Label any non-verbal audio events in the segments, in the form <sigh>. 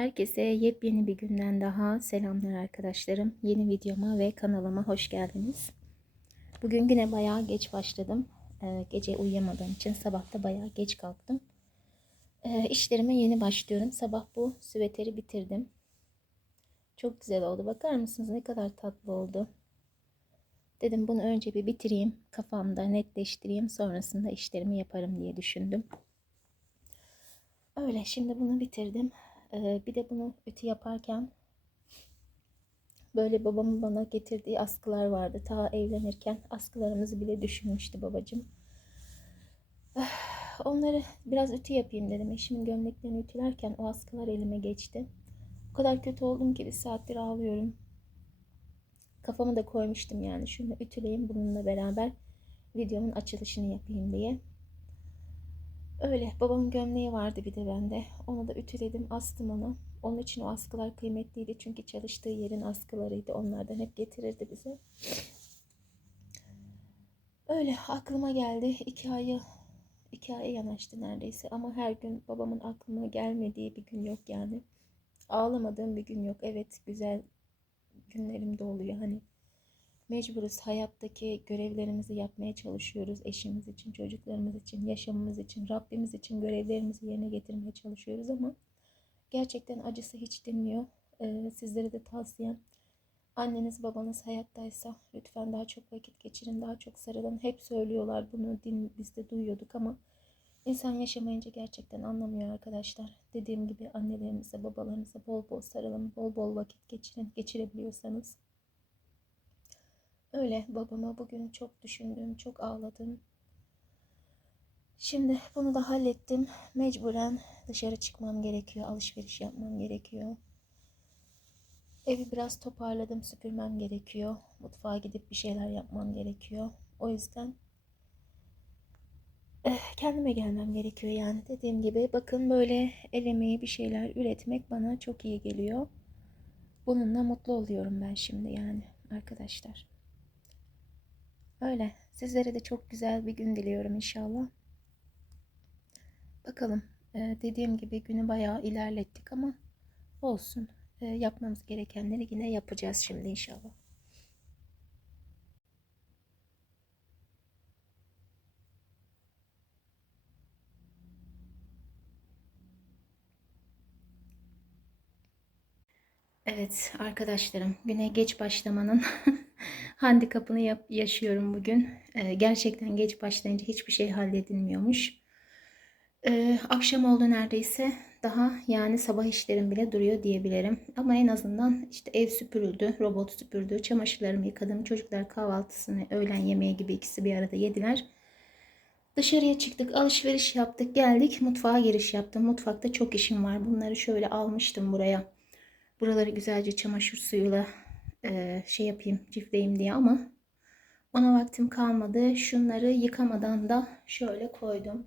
Herkese yepyeni bir günden daha selamlar arkadaşlarım. Yeni videoma ve kanalıma hoş geldiniz. Bugün yine bayağı geç başladım. Ee, gece uyuyamadığım için sabah da bayağı geç kalktım. Ee, işlerime yeni başlıyorum. Sabah bu süveteri bitirdim. Çok güzel oldu. Bakar mısınız ne kadar tatlı oldu. Dedim bunu önce bir bitireyim. Kafamda netleştireyim. Sonrasında işlerimi yaparım diye düşündüm. Öyle şimdi bunu bitirdim. Ee, bir de bunu ütü yaparken böyle babamın bana getirdiği askılar vardı. Ta evlenirken askılarımızı bile düşünmüştü babacığım. Ah, Onları biraz ütü yapayım dedim. Eşimin gömleklerini ütülerken o askılar elime geçti. O kadar kötü oldum ki bir saattir ağlıyorum. Kafamı da koymuştum yani şunu ütüleyeyim bununla beraber videomun açılışını yapayım diye. Öyle babamın gömleği vardı bir de bende. Onu da ütüledim astım onu. Onun için o askılar kıymetliydi. Çünkü çalıştığı yerin askılarıydı. Onlardan hep getirirdi bize. Öyle aklıma geldi. iki ayı iki aya yanaştı neredeyse. Ama her gün babamın aklıma gelmediği bir gün yok yani. Ağlamadığım bir gün yok. Evet güzel günlerim de oluyor. Hani mecburuz hayattaki görevlerimizi yapmaya çalışıyoruz. Eşimiz için, çocuklarımız için, yaşamımız için, Rabbimiz için görevlerimizi yerine getirmeye çalışıyoruz ama gerçekten acısı hiç dinmiyor. Ee, sizlere de tavsiyem anneniz babanız hayattaysa lütfen daha çok vakit geçirin, daha çok sarılın. Hep söylüyorlar bunu, din, biz de duyuyorduk ama insan yaşamayınca gerçekten anlamıyor arkadaşlar. Dediğim gibi annelerinize, babalarınıza bol bol sarılın, bol bol vakit geçirin, geçirebiliyorsanız. Öyle babama bugün çok düşündüm, çok ağladım. Şimdi bunu da hallettim. Mecburen dışarı çıkmam gerekiyor, alışveriş yapmam gerekiyor. Evi biraz toparladım, süpürmem gerekiyor. Mutfağa gidip bir şeyler yapmam gerekiyor. O yüzden eh, kendime gelmem gerekiyor yani. Dediğim gibi bakın böyle el emeği bir şeyler üretmek bana çok iyi geliyor. Bununla mutlu oluyorum ben şimdi yani arkadaşlar. Öyle. Sizlere de çok güzel bir gün diliyorum inşallah. Bakalım. Ee, dediğim gibi günü bayağı ilerlettik ama olsun. Ee, yapmamız gerekenleri yine yapacağız şimdi inşallah. Evet arkadaşlarım güne geç başlamanın <laughs> handikapını yap yaşıyorum bugün. Ee, gerçekten geç başlayınca hiçbir şey halledilmiyormuş. Ee, akşam oldu neredeyse daha yani sabah işlerim bile duruyor diyebilirim. Ama en azından işte ev süpürüldü, robot süpürdü, çamaşırlarımı yıkadım. Çocuklar kahvaltısını, öğlen yemeği gibi ikisi bir arada yediler. Dışarıya çıktık, alışveriş yaptık, geldik. Mutfağa giriş yaptım. Mutfakta çok işim var. Bunları şöyle almıştım buraya. Buraları güzelce çamaşır suyuyla e, şey yapayım, çiftleyeyim diye ama ona vaktim kalmadı. Şunları yıkamadan da şöyle koydum.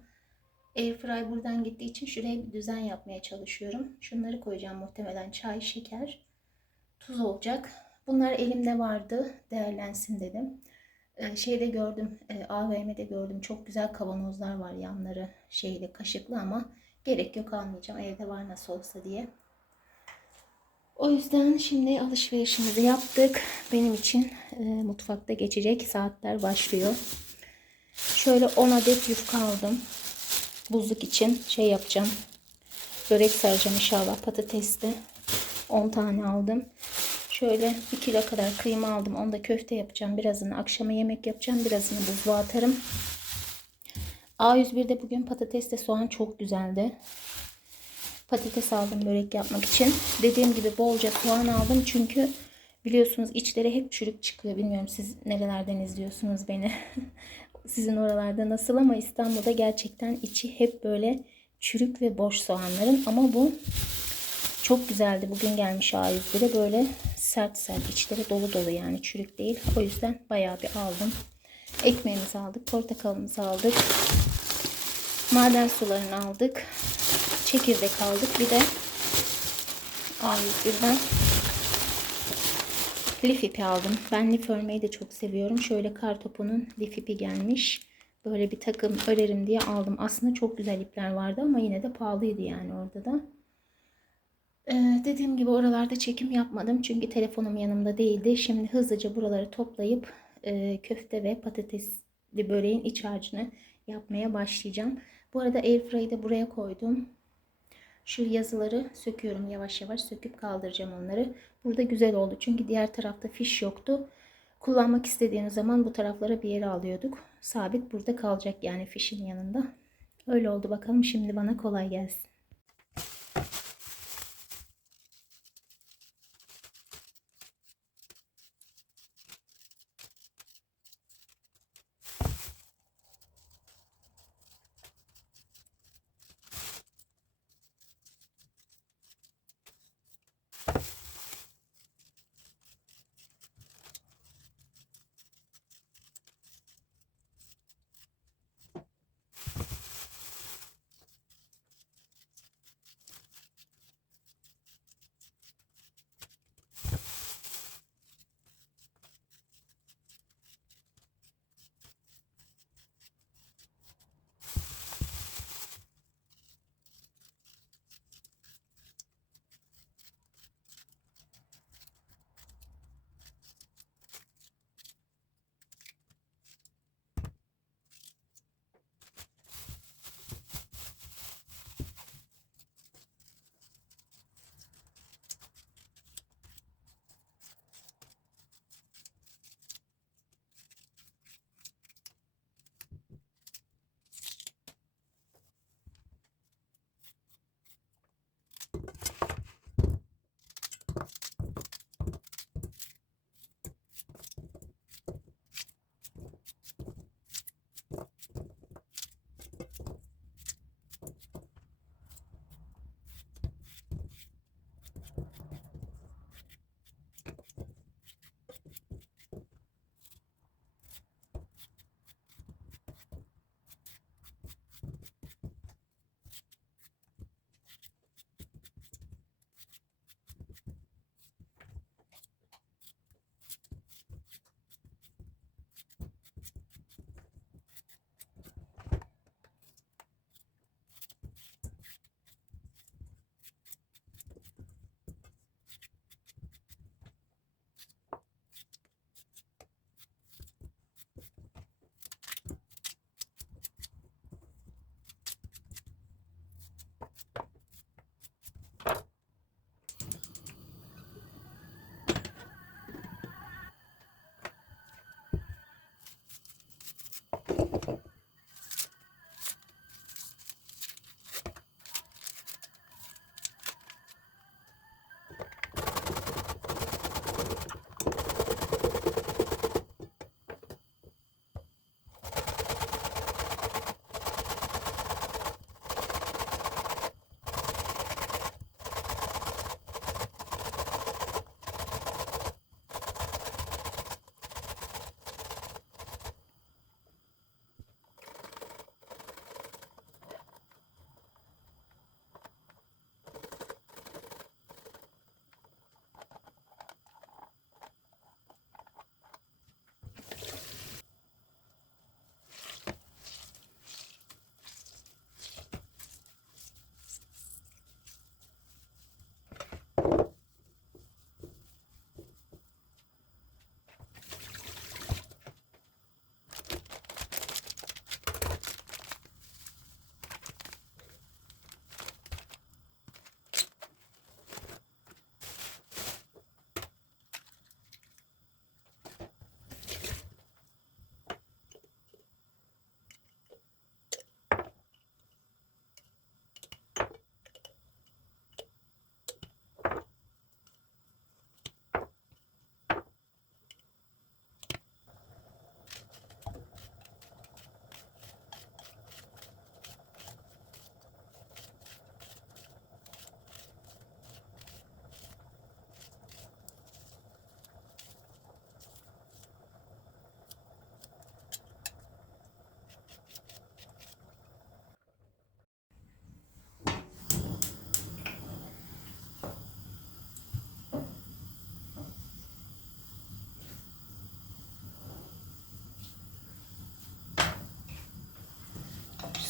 Airfry buradan gittiği için şuraya bir düzen yapmaya çalışıyorum. Şunları koyacağım muhtemelen çay, şeker, tuz olacak. Bunlar elimde vardı. Değerlensin dedim. Ee, şeyde gördüm, e, AVM'de gördüm. Çok güzel kavanozlar var yanları şeyli, kaşıklı ama gerek yok almayacağım. Evde var nasıl olsa diye. O yüzden şimdi alışverişimizi yaptık. Benim için e, mutfakta geçecek saatler başlıyor. Şöyle 10 adet yufka aldım. Buzluk için şey yapacağım. Börek saracağım inşallah patatesli. 10 tane aldım. Şöyle 1 kilo kadar kıyma aldım. Onda köfte yapacağım. Birazını akşama yemek yapacağım. Birazını buzluğa atarım. A101'de bugün patatesle soğan çok güzeldi. Patates aldım börek yapmak için. Dediğim gibi bolca soğan aldım. Çünkü biliyorsunuz içleri hep çürük çıkıyor. Bilmiyorum siz nerelerden izliyorsunuz beni. <laughs> Sizin oralarda nasıl ama İstanbul'da gerçekten içi hep böyle çürük ve boş soğanların. Ama bu çok güzeldi. Bugün gelmiş A101'e böyle sert sert içleri dolu dolu yani çürük değil. O yüzden bayağı bir aldım. Ekmeğimizi aldık. Portakalımızı aldık. Maden sularını aldık. Çekirdek aldık. Bir de A101'den lif ipi aldım. Ben lif örmeyi de çok seviyorum. Şöyle kar topunun lif ipi gelmiş. Böyle bir takım örerim diye aldım. Aslında çok güzel ipler vardı ama yine de pahalıydı yani orada da. Ee, dediğim gibi oralarda çekim yapmadım çünkü telefonum yanımda değildi. Şimdi hızlıca buraları toplayıp e, köfte ve patatesli böreğin iç harcını yapmaya başlayacağım. Bu arada airfryer'ı da buraya koydum. Şu yazıları söküyorum yavaş yavaş söküp kaldıracağım onları. Burada güzel oldu çünkü diğer tarafta fiş yoktu. Kullanmak istediğimiz zaman bu taraflara bir yere alıyorduk. Sabit burada kalacak yani fişin yanında. Öyle oldu bakalım şimdi bana kolay gelsin.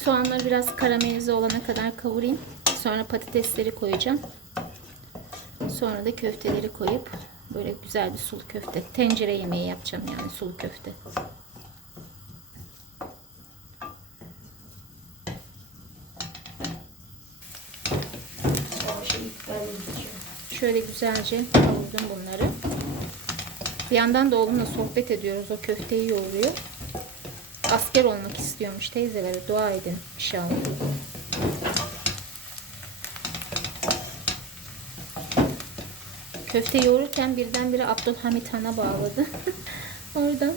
Soğanları biraz karamelize olana kadar kavurayım. Sonra patatesleri koyacağım. Sonra da köfteleri koyup böyle güzel bir sulu köfte. Tencere yemeği yapacağım yani sulu köfte. Şöyle güzelce kavurdum bunları. Bir yandan da oğlumla sohbet ediyoruz. O köfteyi yoğuruyor. Asker olmak istiyormuş teyzeleri. Dua edin inşallah. Köfte yoğururken birdenbire Abdülhamit Han'a bağladı. <laughs> Oradan.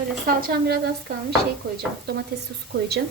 Öyle salçam biraz az kalmış. Şey koyacağım. Domates sosu koyacağım.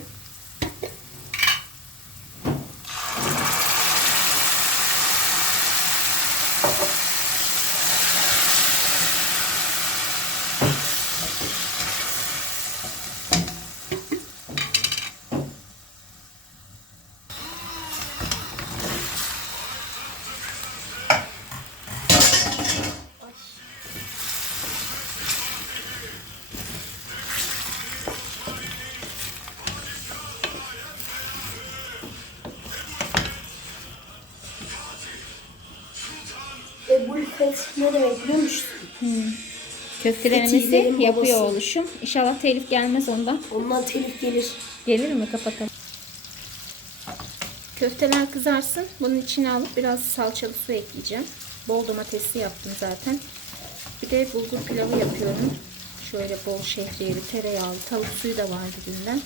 Ne demek biliyor musun? Köftelerimizi Fetihlerin yapıyor babası. oluşum. İnşallah telif gelmez ondan. Ondan telif gelir. Gelir mi? Kapatalım. Köfteler kızarsın. Bunun içine alıp biraz salçalı su ekleyeceğim. Bol domatesli yaptım zaten. Bir de bulgur pilavı yapıyorum. Şöyle bol şehriyeli, tereyağlı, tavuk suyu da vardı dünden.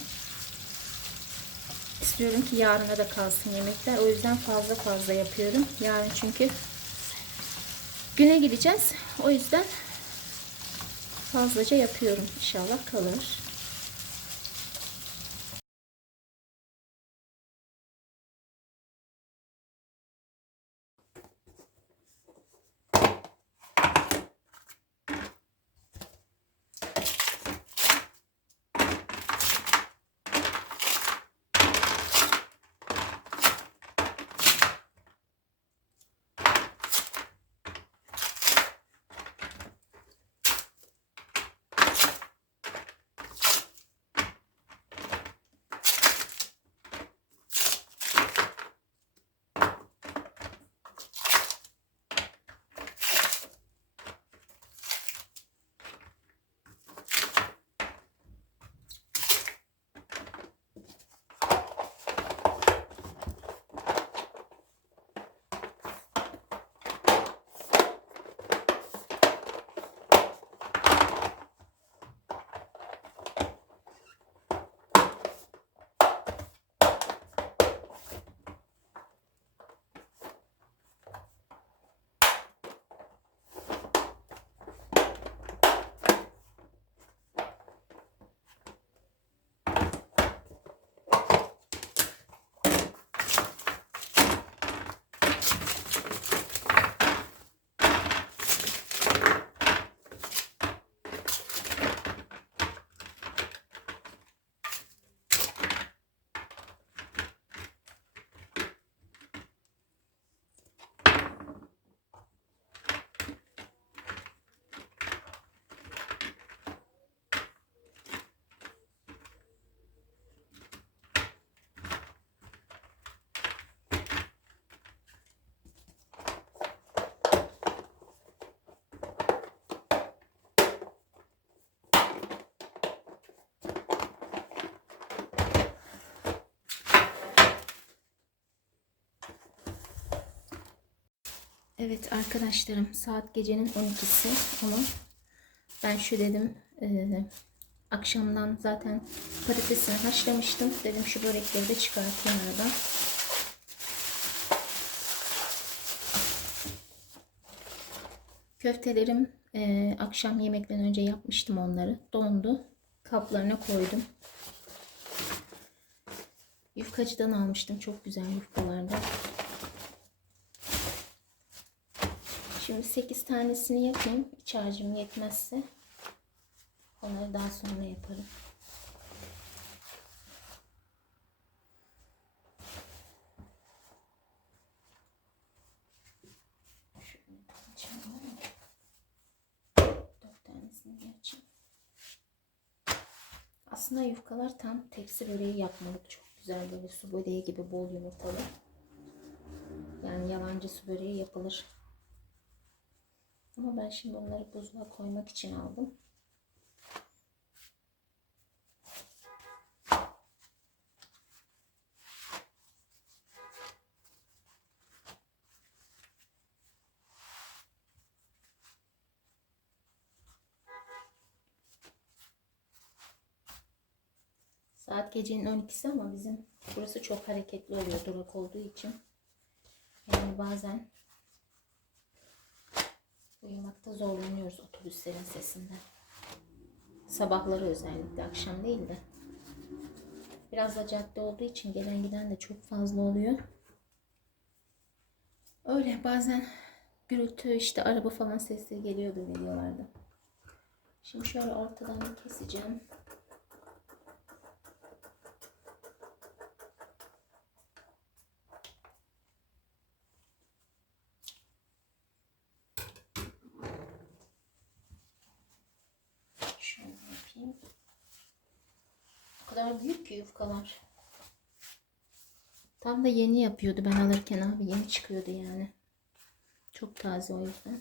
İstiyorum ki yarına da kalsın yemekler. O yüzden fazla fazla yapıyorum. Yarın çünkü güne gideceğiz. O yüzden fazlaca yapıyorum. İnşallah kalır. Evet arkadaşlarım saat gecenin 12'si ama ben şu dedim e, akşamdan zaten patatesini haşlamıştım. Dedim şu börekleri de çıkartayım aradan. Köftelerim e, akşam yemekten önce yapmıştım onları. Dondu. Kaplarına koydum. Yufkacıdan almıştım. Çok güzel yufkalardan. Şimdi 8 tanesini yapayım. İç harcım yetmezse onları daha sonra yaparım. Aslında yufkalar tam tepsi böreği yapmalık. Çok güzel böyle su böreği gibi bol yumurtalı. Yani yalancı su böreği yapılır. Ama ben şimdi onları buzluğa koymak için aldım. Saat gecenin 12'si ama bizim burası çok hareketli oluyor durak olduğu için. Yani bazen uyumakta zorlanıyoruz otobüslerin sesinden. Sabahları özellikle akşam değil de. Biraz da cadde olduğu için gelen giden de çok fazla oluyor. Öyle bazen gürültü işte araba falan sesleri geliyordu videolarda. Şimdi şöyle ortadan bir keseceğim. Şöyle yapayım. O kadar büyük ki yufkalar. Tam da yeni yapıyordu ben alırken abi. Yeni çıkıyordu yani. Çok taze o yüzden.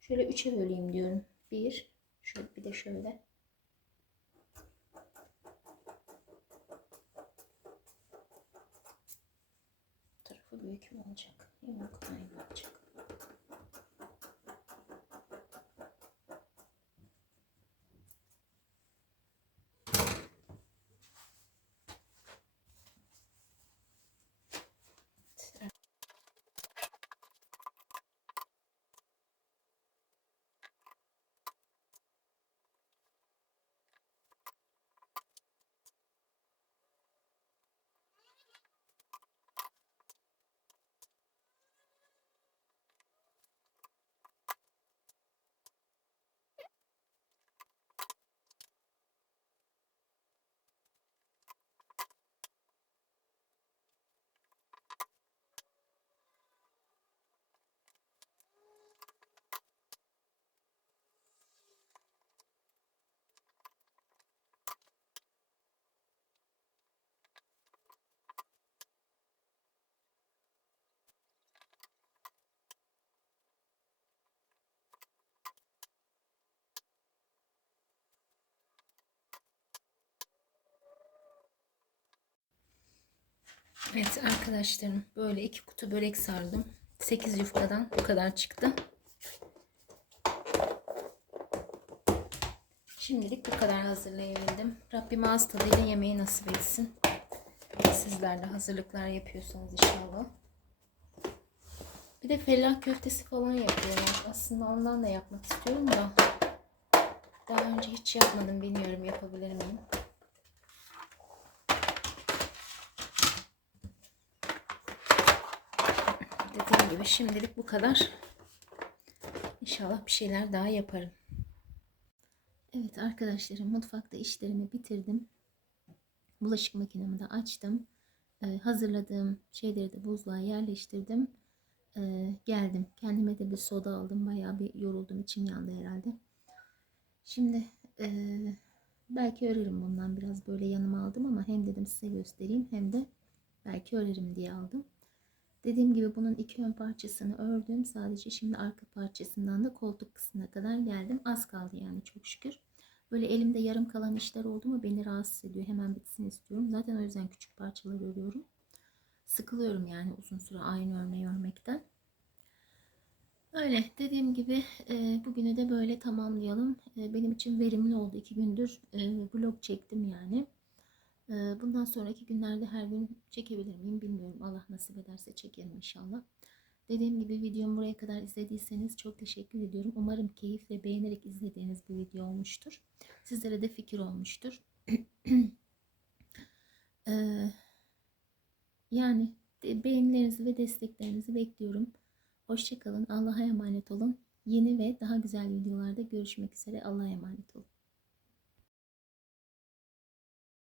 Şöyle üçe böleyim diyorum. Bir. Şöyle bir de şöyle. Bu tarafı büyük mü olacak? Yok aynı olacak. Evet arkadaşlarım böyle iki kutu börek sardım. 8 yufkadan bu kadar çıktı. Şimdilik bu kadar hazırlayabildim. Rabbim ağız tadıyla yemeği nasip etsin. Sizler de hazırlıklar yapıyorsanız inşallah. Bir de fellah köftesi falan yapıyorlar. Aslında ondan da yapmak istiyorum da. Daha önce hiç yapmadım. Bilmiyorum yapabilir miyim? Dediğim gibi şimdilik bu kadar. İnşallah bir şeyler daha yaparım. Evet arkadaşlarım mutfakta işlerimi bitirdim. Bulaşık makinemi de açtım. Ee, hazırladığım şeyleri de buzluğa yerleştirdim. Ee, geldim. Kendime de bir soda aldım. Bayağı bir yoruldum. içim yandı herhalde. Şimdi e, belki örerim bundan biraz böyle yanıma aldım ama hem dedim size göstereyim hem de belki örerim diye aldım. Dediğim gibi bunun iki ön parçasını ördüm. Sadece şimdi arka parçasından da koltuk kısmına kadar geldim. Az kaldı yani çok şükür. Böyle elimde yarım kalan işler oldu mu beni rahatsız ediyor. Hemen bitsin istiyorum. Zaten o yüzden küçük parçalar örüyorum. Sıkılıyorum yani uzun süre aynı örneği örmekten. Öyle dediğim gibi e, bugünü de böyle tamamlayalım. E, benim için verimli oldu. iki gündür e, vlog çektim yani. Bundan sonraki günlerde her gün çekebilir miyim bilmiyorum. Allah nasip ederse çekerim inşallah. Dediğim gibi videomu buraya kadar izlediyseniz çok teşekkür ediyorum. Umarım keyifle beğenerek izlediğiniz bir video olmuştur. Sizlere de fikir olmuştur. <clears throat> Yani beğenilerinizi ve desteklerinizi bekliyorum. Hoşçakalın. Allah'a emanet olun. Yeni ve daha güzel videolarda görüşmek üzere. Allah'a emanet olun.